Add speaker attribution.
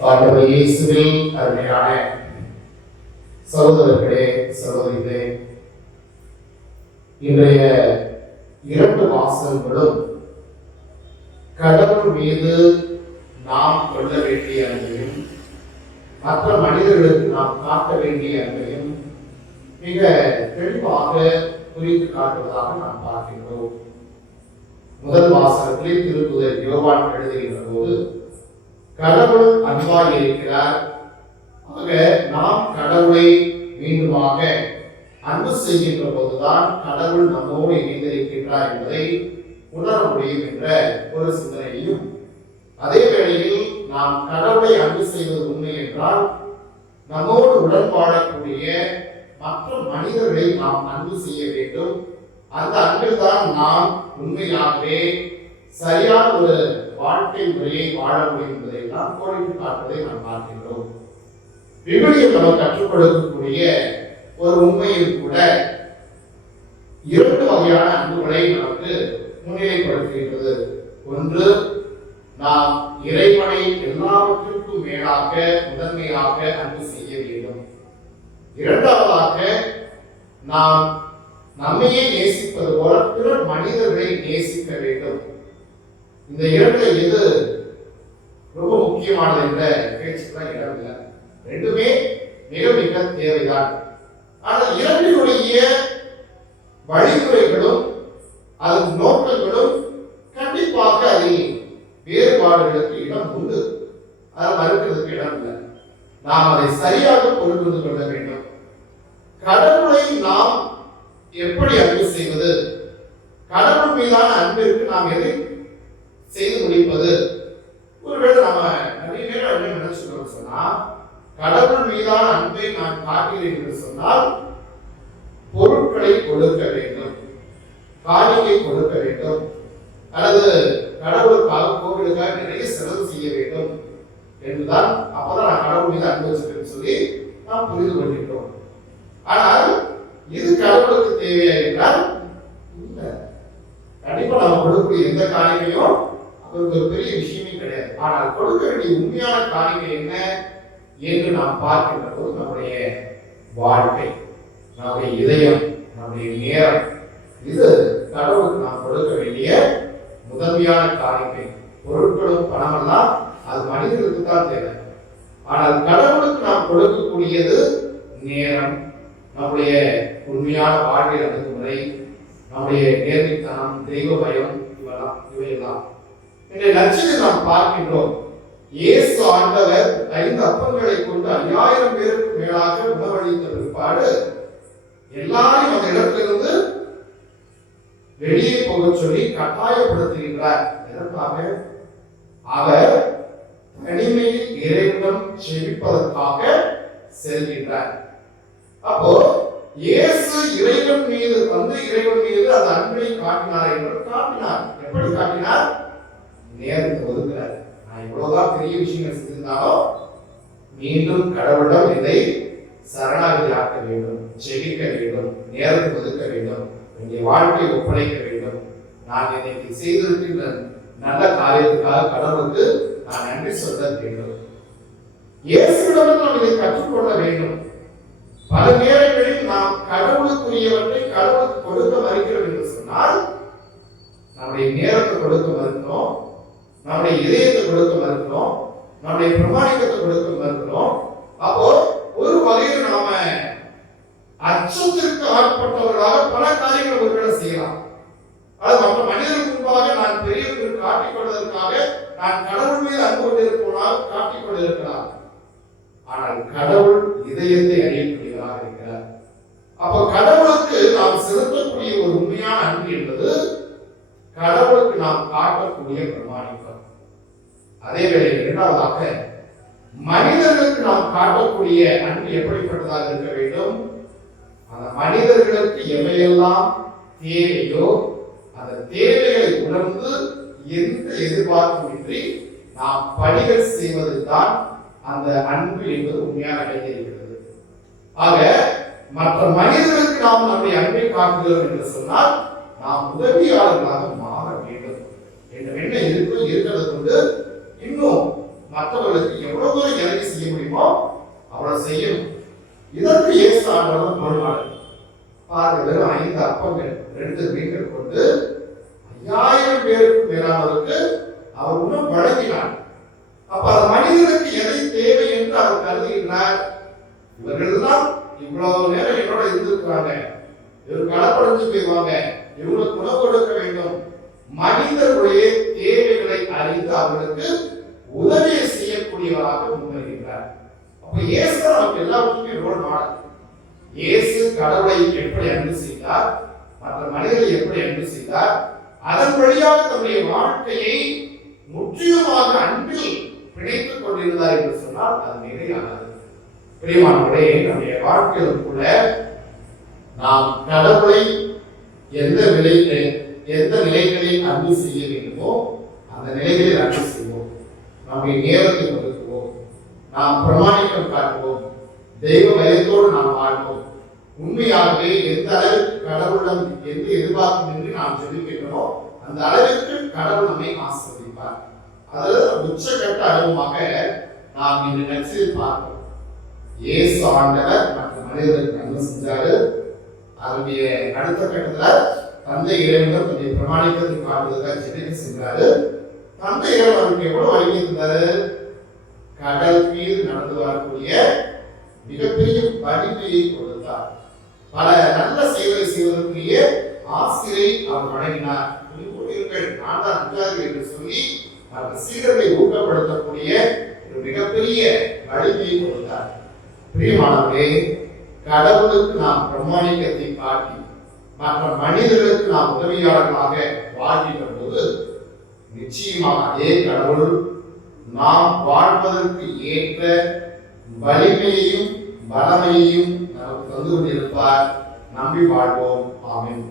Speaker 1: ஆண்டவர் இயேசுவில் அருமையான சகோதரர்களே சகோதரிகளே இன்றைய இரண்டு மாசங்களும் கடவுள் மீது நாம் கொள்ள வேண்டிய அன்பையும் மற்ற மனிதர்களுக்கு நாம் காட்ட வேண்டிய அன்பையும் மிக தெளிவாக குறித்து காட்டுவதாக நாம் பார்க்கின்றோம். முதல் வாசகத்தில் திருப்புதல் யோவான் எழுதுகின்ற போது கடவுள் அன்பாக இருக்கிறார். ஆக நாம் கடவுளை மீண்டுமாக அன்பு செய்கின்ற போதுதான் கடவுள் நம்மோடு இணைந்திருக்கின்றார் என்பதை உணர முடியும் என்ற ஒரு சிந்தனையையும் அதே வேளையில் நாம் கடவுளை அன்பு செய்வது உண்மை என்றால் நம்மோடு உடன்பாடக்கூடிய மற்ற மனிதர்களை நாம் அன்பு செய்ய வேண்டும். அந்த அன்பில் தான் நாம் உண்மையாகவே சரியான ஒரு வாழ்க்கை முறையை வாழ முடியும் என்பதை நாம் கோடிட்டு பார்ப்பதை நாம் பார்க்கின்றோம். விவிலியம் நமக்கு கற்றுக் கொடுக்கக்கூடிய ஒரு உண்மையில் கூட இரண்டு வகையான அன்புகளை நமக்கு முன்னிலைப்படுத்துகின்றது. ஒன்று நாம் இறைவனை எல்லாவற்றிற்கும் மேலாக முதன்மையாக அன்பு செய்ய வேண்டும். இரண்டாவதாக நாம் நம்மையே நேசிப்பது போல பிற மனிதர்களை நேசிக்க வேண்டும். இந்த இரண்டுல எது ரொம்ப முக்கியமானது என்ற பேச்சுக்கெல்லாம் இடம் இல்லை. ரெண்டுமே மிக மிக தேவைதான். ஆனால் இரண்டினுடைய வழிமுறைகளும் அதன் நோக்கங்களும் கண்டிப்பாக அதில் வேறுபாடுகளுக்கு இடம் உண்டு. அதை மறுக்கிறதுக்கு இடம் இல்லை. நாம் அதை சரியாக புரிந்து கொள்ள வேண்டும். கடவுளை நாம் எப்படி அன்பு செய்வது? கடவுள் மீதான அன்பிற்கு நாம் எதை செய்து முடிப்பது. ஒருவேளை நம்ம நிறைய பேர் என்ன நினைச்சுக்கிறோம் சொன்னா கடவுள் மீதான அன்பை நான் காட்டுகிறேன் என்று சொன்னால் பொருட்களை கொடுக்க வேண்டும். காணிக்கை கொடுக்க வேண்டும். அல்லது கடவுளுக்காக கோவிலுக்காக நிறைய செலவு செய்ய வேண்டும். என்றுதான் அப்பதான் நான் கடவுள் மீது அன்பு வச்சிருக்கேன்னு சொல்லி நாம் புரிந்து கொள்கின்றோம். ஆனால் இது கடவுளுக்கு தேவையா என்றால் இல்லை. கண்டிப்பா நம்ம கொடுக்கக்கூடிய எந்த காணிக்கையும் ஒரு பெரிய விஷயமே கிடையாது. ஆனால் கொடுக்க வேண்டிய உண்மையான காணிக்கை என்ன என்று நாம் பார்க்கின்ற போது நம்முடைய வாழ்க்கை நம்முடைய இதயம் நம்முடைய நேரம் இது கடவுளுக்கு நாம் கொடுக்க வேண்டிய முதன்மையான காணிக்கை பொருட்களும் பணமெல்லாம் அது மனிதர்களுக்கு தான் தேவை. ஆனால் கடவுளுக்கு நாம் கொடுக்கக்கூடியது நேரம். நம்முடைய உண்மையான வாழ்க்கை அணுகுமுறை நம்முடைய நேர்மைத்தனம் தெய்வ பயம் இவெல்லாம் இவையெல்லாம். இன்றைய நச்சினை நாம் பார்க்கின்றோம். இயேசு ஆண்டவர் ஐந்து அப்பங்களை கொண்டு ஐயாயிரம் பேருக்கு மேலாக உணவளித்த பிற்பாடு எல்லாரையும் அந்த இடத்திலிருந்து வெளியே போக சொல்லி கட்டாயப்படுத்துகின்றார். எதற்காக? அவர் தனிமையில் இறைவனம் செவிப்பதற்காக செல்கின்றார். அப்போ இயேசு இறைவன் மீது வந்து இறைவன் மீது அந்த அன்பை காட்டினார் என்று காட்டினார். எப்படி காட்டினார்? நேரத்தை ஒதுக்குறார். நான் இவ்வளவுதான் பெரிய விஷயங்கள் செஞ்சிருந்தாலும் மீண்டும் கடவுளிடம் இதை சரணாகி ஆக்க வேண்டும் ஜெபிக்க வேண்டும் நேரத்தை ஒதுக்க வேண்டும் என்னுடைய வாழ்க்கையை ஒப்படைக்க வேண்டும். நான் இன்னைக்கு செய்திருக்கின்ற நல்ல காரியத்துக்காக கடவுளுக்கு நான் நன்றி சொல்ல வேண்டும். இயேசுவிடம் நாம் இதை கற்றுக்கொள்ள வேண்டும். பல நேரங்களில் நாம் கடவுளுக்குரியவற்றை கடவுளுக்கு கொடுக்க மறுக்கிறோம் என்று சொன்னால் நம்முடைய நேரத்தை கொடுக்க மறுக்கிறோம். நம்முடைய இதயத்தை கொடுக்க மறுக்கிறோம் நம்முடைய பிரமாணிக்கத்தை கொடுக்க மறுக்கிறோம். அப்போ ஒரு வகையில் நாம அச்சத்திற்கு ஆட்பட்டவர்களாக பல காரியங்களை ஒருவேளை செய்யலாம். அது மற்ற மனிதர்களுக்கு முன்பாக நான் பெரியவர்கள் காட்டிக்கொள்வதற்காக நான் கடவுள் மீது அன்பு கொண்டிருப்போனால் காட்டிக்கொண்டிருக்கிறார் ஆனால் கடவுள் இதயத்தை அறியக்கூடியவராக இருக்கிறார். அப்ப கடவுளுக்கு நாம் செலுத்தக்கூடிய ஒரு உண்மையான அன்பு என்பது கடவுளுக்கு நாம் காட்டக்கூடிய அதே வேளையில் இரண்டாவதாக மனிதர்களுக்கு நாம் காட்டக்கூடிய அன்பு எப்படிப்பட்டதாக இருக்க வேண்டும்? அந்த மனிதர்களுக்கு எவையெல்லாம் தேவையோ அந்த தேவைகளை உணர்ந்து எந்த எதிர்பார்ப்புமின்றி நாம் பணிகள் செய்வதுதான் அந்த அன்பு என்பது உண்மையாக அடைந்திருக்கிறது ஆக மற்ற மனிதர்களுக்கு நாம் நம்முடைய அன்பை காட்டுகிறோம் என்று சொன்னால் நாம் உதவியாளர்களாக மாற வேண்டும். என்ற எண்ணம் இருக்கு இருக்கிறது கொண்டு மற்றவர்களுக்கு எவ்வளவு தூரம் இறங்கி செய்ய முடியுமோ அவ்வளவு செய்யணும் இதற்கு இயேசு ஆண்டவர் பொருளாளர் பாருங்க வெறும் ஐந்து அப்பங்கள் ரெண்டு மீன்கள் கொண்டு ஐயாயிரம் பேருக்கு மேலானவருக்கு அவர் இன்னும் வழங்கினார். அப்ப அந்த மனிதனுக்கு எதை தேவை என்று அவர் கருதுகின்றார்? இவர்கள் தான் இவ்வளவு நேரம் என்னோட இருந்திருக்கிறாங்க. இவர் களப்படைஞ்சு போயிருவாங்க. இவங்களுக்கு உணவு கொடுக்க வேண்டும். மனிதர்களுடைய தேவைகளை அறிந்து அவர்களுக்கு உதவி செய்யக்கூடியவராக முன்வருகின்றார் அப்ப இயேசு நமக்கு எல்லாவற்றுக்குமே ரோல் மாடல் இயேசு கடவுளை எப்படி அன்பு செய்தார் மற்ற மனிதரை எப்படி அன்பு செய்தார் அதன் வழியாக தன்னுடைய வாழ்க்கையை முற்றிலுமாக அன்பில் பிணைத்துக் கொண்டிருந்தார் என்று சொன்னால் அது நிறையானது பிரியமானவர்களே நம்முடைய வாழ்க்கையிலுக்குள்ள நாம் கடவுளை எந்த நிலையில எந்த நிலைகளில் அன்பு செய்ய வேண்டுமோ அந்த நிலைகளில் அன்பு செய்வோம். நம்முடைய நேரத்தை ஒதுக்குவோம். நாம் பிரமாணிக்கம் காட்டுவோம். தெய்வ பயத்தோடு நாம் வாழ்வோம். உண்மையாகவே எந்த அளவுக்கு கடவுளிடம் எந்த எதிர்பார்க்கும் என்று நாம் ஜெபிக்கின்றோமோ அந்த அளவிற்கு கடவுள் நம்மை ஆசிரியப்பார் அதாவது உச்சகட்ட அனுபவமாக நாம் இந்த நட்சில் பார்க்கிறோம் இயேசு ஆண்டவர் மற்ற மனிதர்களுக்கு நன்மை செஞ்சாரு. அதனுடைய அடுத்த கட்டத்துல தந்தை இறைவன் கொஞ்சம் பிரமாணிக்கத்தை காட்டுவதற்காக சென்னைக்கு சென்றாரு. தந்தை இறைவன் எவ்வளவு வழங்கி இருந்தாரு கடல் மீது நடந்து வரக்கூடிய மிகப்பெரிய வலிமையை கொடுத்தார். பல நல்ல செயல்களை செய்வதற்குரிய ஆசிரியை அவர் வழங்கினார். நீங்கள் நான் தான் அஞ்சாது என்று சொல்லி மற்ற சீடர்களை ஊக்கப்படுத்தக்கூடிய ஒரு மிகப்பெரிய வலிமையை கொடுத்தார். பிரியமானவரே கடவுளுக்கு நாம் பிரமாணிக்கத்தை காட்டி மற்ற மனிதர்களுக்கு நாம் உதவியாளர்களாக வாழ்கின்ற போது நிச்சயமாக அதே கடவுள் நாம் வாழ்வதற்கு ஏற்ற வலிமையையும் பலமையையும் நமக்கு தந்து கொண்டிருப்பார். நம்பி வாழ்வோம். ஆமென்.